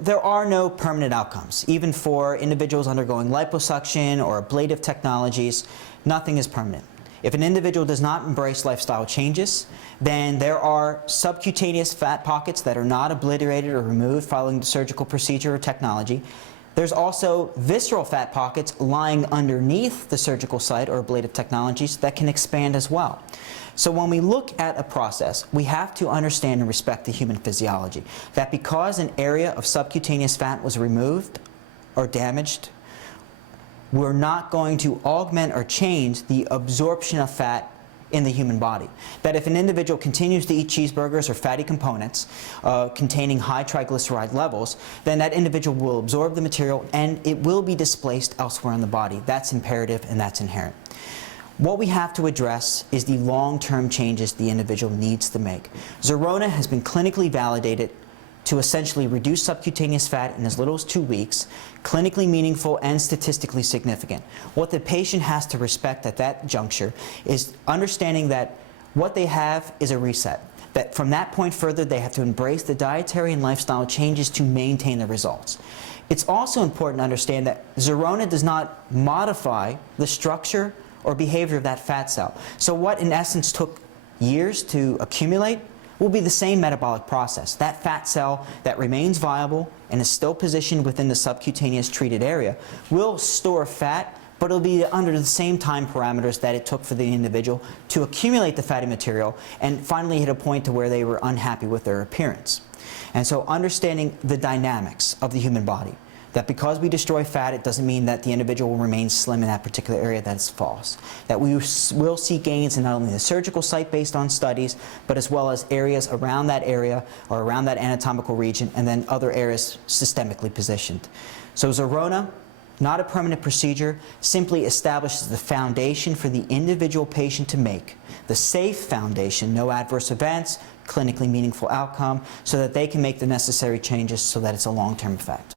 There are no permanent outcomes. Even for individuals undergoing liposuction or ablative technologies, nothing is permanent. If an individual does not embrace lifestyle changes, then there are subcutaneous fat pockets that are not obliterated or removed following the surgical procedure or technology. There's also visceral fat pockets lying underneath the surgical site or ablative technologies that can expand as well. So when we look at a process, we have to understand and respect the human physiology. That because an area of subcutaneous fat was removed or damaged, we're not going to augment or change the absorption of fat in the human body. That if an individual continues to eat cheeseburgers or fatty components containing high triglyceride levels, then that individual will absorb the material and it will be displaced elsewhere in the body. That's imperative and that's inherent. What we have to address is the long-term changes the individual needs to make. Zerona has been clinically validated to essentially reduce subcutaneous fat in as little as 2 weeks, clinically meaningful and statistically significant. What the patient has to respect at that juncture is understanding that what they have is a reset. That from that point further, they have to embrace the dietary and lifestyle changes to maintain the results. It's also important to understand that Zerona does not modify the structure or behavior of that fat cell. So what in essence took years to accumulate will be the same metabolic process. That fat cell that remains viable and is still positioned within the subcutaneous treated area will store fat, but it'll be under the same time parameters that it took for the individual to accumulate the fatty material and finally hit a point to where they were unhappy with their appearance. And so understanding the dynamics of the human body, that because we destroy fat, it doesn't mean that the individual will remain slim in that particular area. That's false. That we will see gains in not only the surgical site based on studies, but as well as areas around that area or around that anatomical region, and then other areas systemically positioned. So Zerona, not a permanent procedure, simply establishes the foundation for the individual patient to make. The safe foundation, no adverse events, clinically meaningful outcome, so that they can make the necessary changes so that it's a long-term effect.